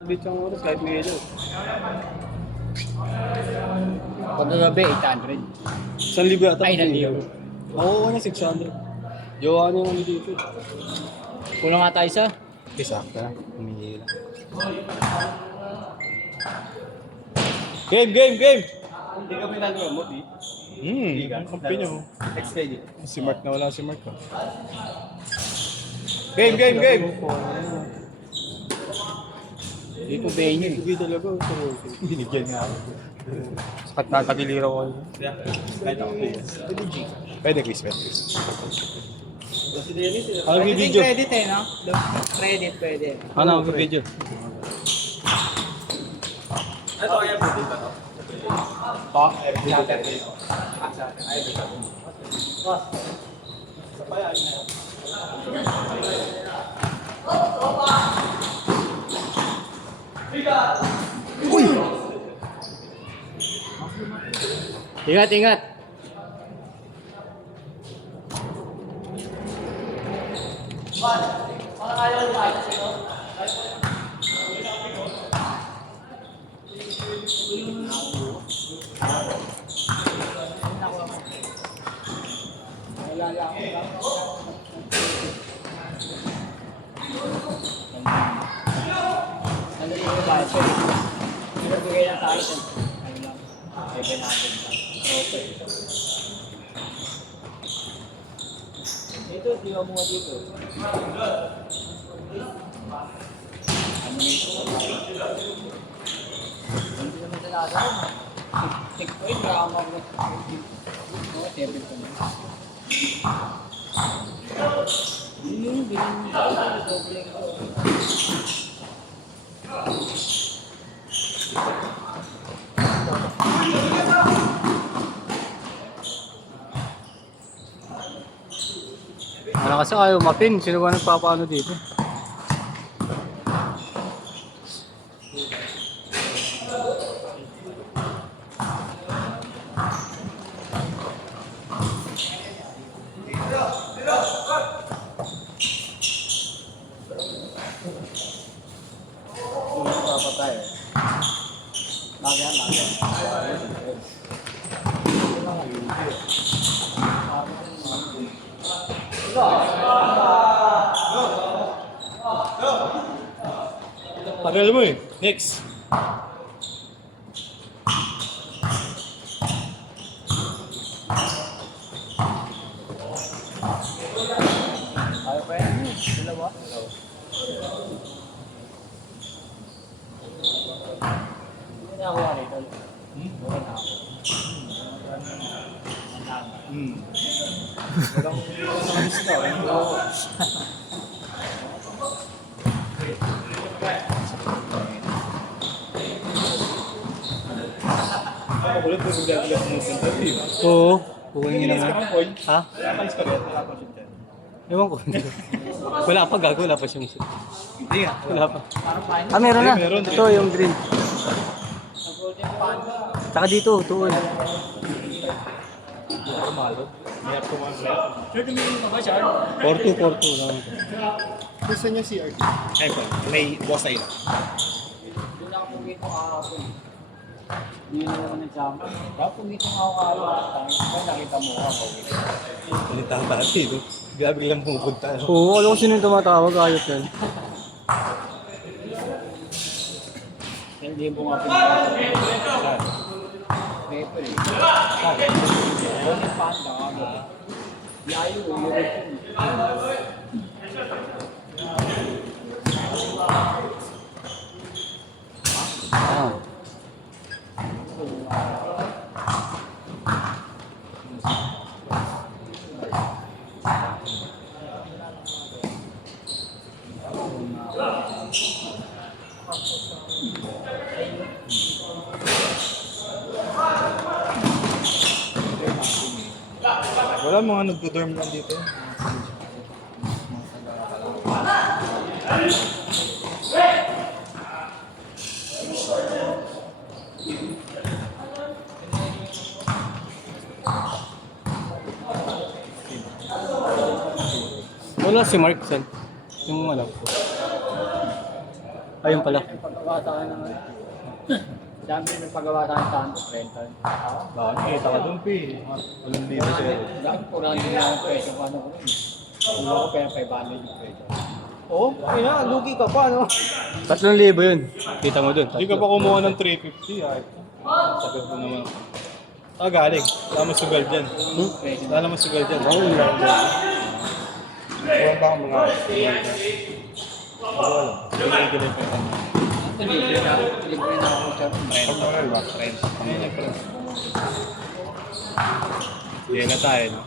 Bit yung oras kahit may ilaw. Pagkagabi, 800. 1,000 yata. Ay, 1,000. Oo, ano, 600. Jowa niya kami dito. Kulang nga tayo sa... Sakto na. Humingi lang. Game! Hindi kami nag-remote eh. Kampi nyo. Extended. Si Mark na wala si Mark. Game! Dito bayin yun. Hindi talaga. Binigyan nga ako. Sakat na kadilira ko. Pwede, Chris. Ano yung video? Credit eh, no? Credit, pwede. Ano ang video? Ito kaya pwede ba ito? Ingat! Ano yung budget? Bigay lang tayo sa... Ano lang? 700 lang. Okay. Ito, di ba mga dito? Ano nito? Hindi naman talaga. Take point, drama ko. Oo, 7 ko na. Bilhin doble ko. Ano kasi ayaw mapin? Sino ba nagpapaano dito? Papatay. Bagay. Tagal mo eh. Next. Ayaw pa yan. Dalawa. Hindi na ako wala ito. Okay na ako. Ulit mo bigla mo interview. Oo. Bukunin Inis ka naman. ng point. Ha? Nakalis ka rin. Wala pa siya dyan. Ewan ko. Wala pa gago. Wala pa siyang shoot. Hindi nga. Wala pa. Meron na. Meron. Ito yung green. Saka dito. Tuon. Malo. May up to 1 left. Sir, tumingin ka ba, Char? 4-2 lang. Gusto niya CRT. Ayun, may boss sa'yo. Doon ako pumito kahapon. Hindi na naman nagsama. Bakit pumito nga ako kahapon? Nakita mo ako. Ulit ang dati, no? Grabe lang pumupunta. Oo, alam ko sino yung tumatawag. Ayos yan. Hindi mo nga pinag-aaral. Maple eh. Bonnie Panda nga ba? Layo, European. Ah. Wala mga nagdo-dorm lang dito. Wala si Mark San. Yung ano. Ayun pala. pagawa sa akin ng dami may pagawa sa akin sa Anto, rental. Bakit? Kita ka doon, Pi. Walang dito sa'yo. Dahil 400 na ang presyo, paano ko yun? Wala ko pera 500 yung presyo. Oo, ayun na, lugi ka pa, no? 3,000 yun. Kita mo dun. Hindi ka pa kumuha ng 350, ay. Sabi ko naman. Galing. Wala mo sugal dyan. Wala mo sugal dyan. Oo, lang dyan. Wala ba ang mga... Wala. Libre Libre na ako sa Pag moral ba? Hindi na tayo, no?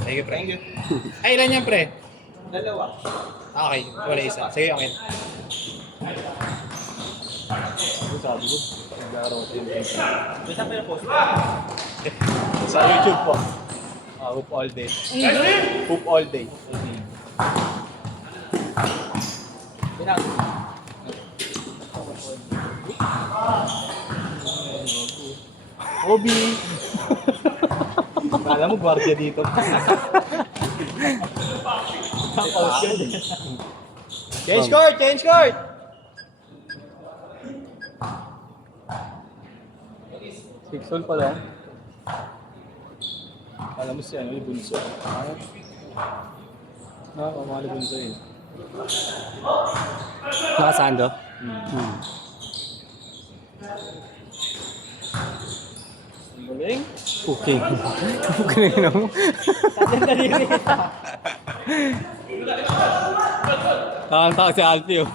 Thank you, pre. Ay, ilan yan, pre? 2. Okay, wala isa. Sige, okay. Sabi ko, naglaro ko Basta pa yung post. sa YouTube po. Hoop all day. Hoop all day. pinag. Obi! Kala mo gwardiya dito. Change court! Change court! Pixel pa lang. Kala mo si ano, yung bunso. Kamali bunso eh. Nakasando? Galing. Okay. Okay na mo. Takang-taka si Alfie, oh.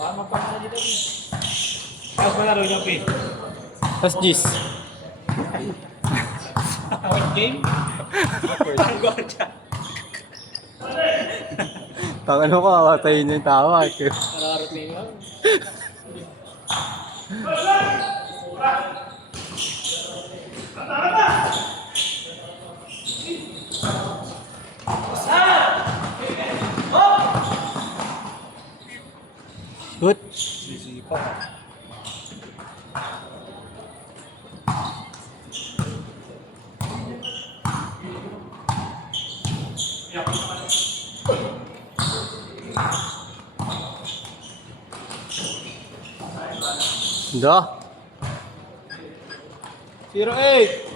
Baka magpapala dito. Tapos malaro niyo, Pi. Tapos Gis. Point game? Tangan mo ko, awatayin niyo yung tawa. Nararating lang. Good. Sisipa. Da. 0-8.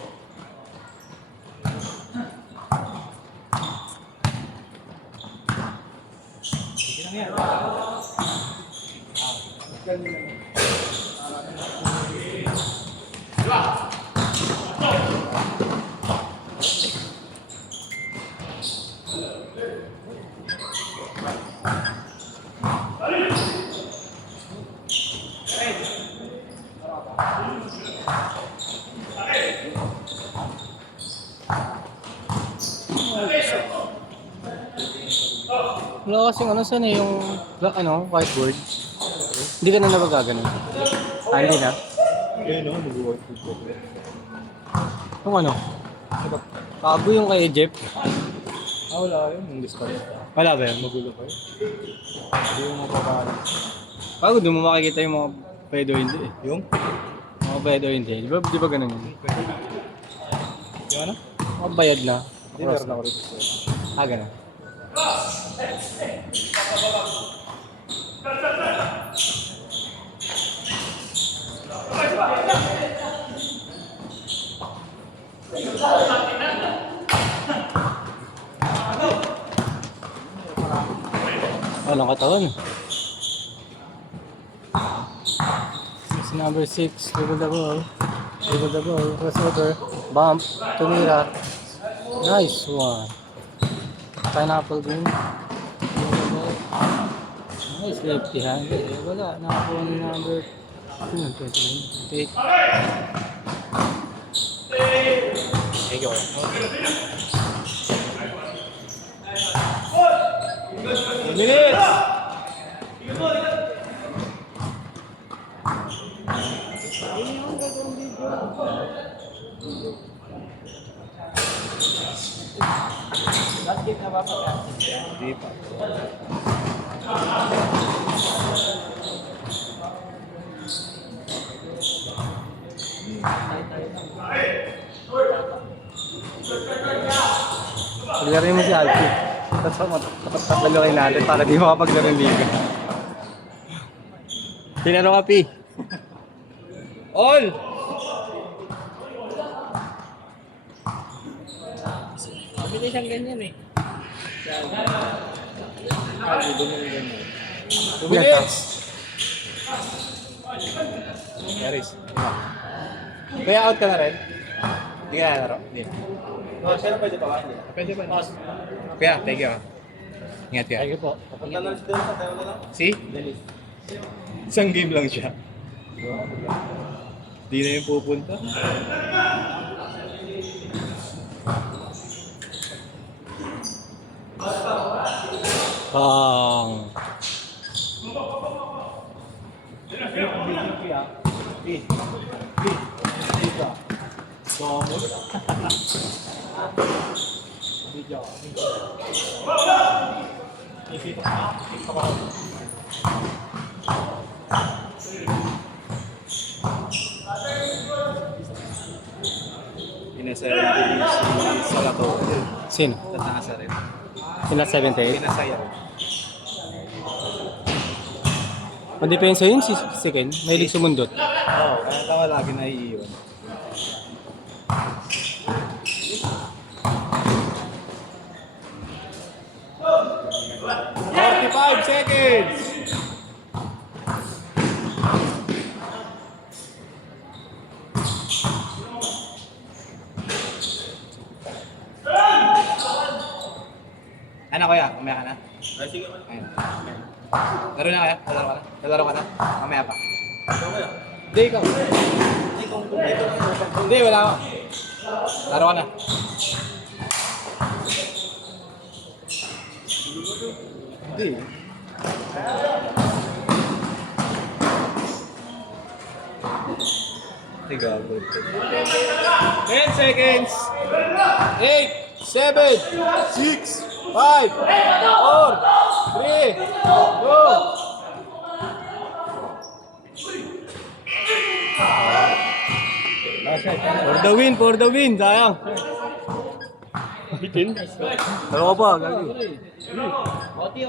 Wala kasing ano, saan eh, yung ano, whiteboard. Hindi ka na nabagaganon. Hindi na. Yun, no? Nag-work ko. Yung ano? Bago yung kay Jeff. Wala yun. Yung discard. Wala ba yun? Magulo pa yun. Hindi mo mapapala. Bago doon mo makikita yung mga pwede o hindi eh. Yung? Mga pwede o hindi. Di ba ganun yun? Yung ano? Mga bayad na. Hindi, meron ako rito. Ganun. Walang katawan. This is number 6, dribble the ball. Dribble the ball, crossover, bump, tumira. Nice one. Pineapple green. Nice lefty handed. Wala, nakakuha ni number 29, 28. Thank you. Minutes! Last game na ba pa? Hindi pa. Paglaro mo si Alfie. Tapos tapatlalo kayo natin para di makapaglaro ng liga. Tinaro ka, Pi. All! Mabilis siyang ganyan eh. Bilis! Yaris. Kaya out ka na rin? Hindi ka nalaro? Hindi. Oh, siya na pwede pa ba? Hindi. Pwede pa. Kaya, thank you. Ingat ka. Thank you po. Punta na doon sa tayo na lang. See? Isang game lang siya. Di na yung pupunta. Bang! Pinasaya si Salato. Sino? Tatangasa rin. Sina 78? Pinasaya rin. Madepensa yun si Ken. Mahilig sumundot. Oo, kaya tawa lagi na iiwan. Seconds! Ano kuya? Mamaya ka na? Ay, sige. Ayun. Laro na kaya? Lalaro ka na? Lalaro ka na? Mamaya pa. Ito kaya? Hindi, ikaw. Hindi kung kumpleto na yun. Hindi, wala ako. Laro ka na. Hindi. Tiga, 10 seconds. 8, 7, 6, 5, 4, 3, 2. For the win, sayang. Bitin? Pero ka pa, gagi. Oti.